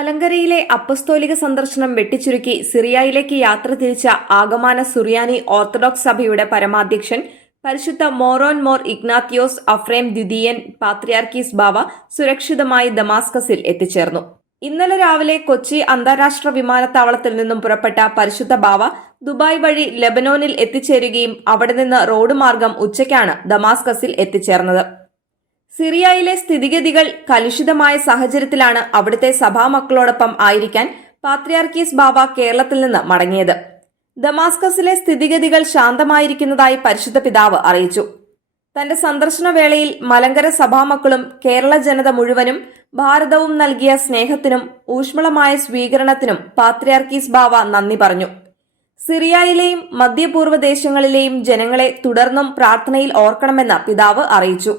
മലങ്കരയിലെ അപ്പസ്തോലിക സന്ദർശനം വെട്ടിച്ചുരുക്കി സിറിയയിലേക്ക് യാത്ര തിരിച്ച ആഗമാന സുറിയാനി ഓർത്തഡോക്സ് സഭയുടെ പരമാധ്യക്ഷൻ പരിശുദ്ധ മോറോൻ മോർ ഇഗ്നാത്യോസ് അഫ്രേം ദ്വിതീയൻ പാത്രിയാർക്കീസ് ബാവ സുരക്ഷിതമായി ദമാസ്കസിൽ എത്തിച്ചേർന്നു. ഇന്നലെ രാവിലെ കൊച്ചി അന്താരാഷ്ട്ര വിമാനത്താവളത്തിൽ നിന്നും പുറപ്പെട്ട പരിശുദ്ധ ബാവ ദുബായ് വഴി ലെബനോനിൽ എത്തിച്ചേരുകയും അവിടെ നിന്ന് റോഡ് മാർഗം ഉച്ചയ്ക്കാണ് ദമാസ്കസിൽ എത്തിച്ചേർന്നത്. സിറിയയിലെ സ്ഥിതിഗതികൾ കലുഷിതമായ സാഹചര്യത്തിലാണ് അവിടുത്തെ സഭാമക്കളോടൊപ്പം ആയിരിക്കാൻ പാത്രിയാർക്കീസ് ബാവ കേരളത്തിൽ നിന്ന് മടങ്ങിയത്. ദമാസ്കസിലെ സ്ഥിതിഗതികൾ ശാന്തമായിരിക്കുന്നതായി പരിശുദ്ധ പിതാവ് അറിയിച്ചു. തന്റെ സന്ദർശന വേളയിൽ മലങ്കര സഭാമക്കളും കേരള ജനത മുഴുവനും ഭാരതവും നൽകിയ സ്നേഹത്തിനും ഊഷ്മളമായ സ്വീകരണത്തിനും പാത്രിയാർക്കീസ് ബാവ നന്ദി പറഞ്ഞു. സിറിയയിലെയും മധ്യപൂർവ്വ ദേശങ്ങളിലെയും ജനങ്ങളെ തുടർന്നും പ്രാർത്ഥനയിൽ ഓർക്കണമെന്ന് പിതാവ് അറിയിച്ചു.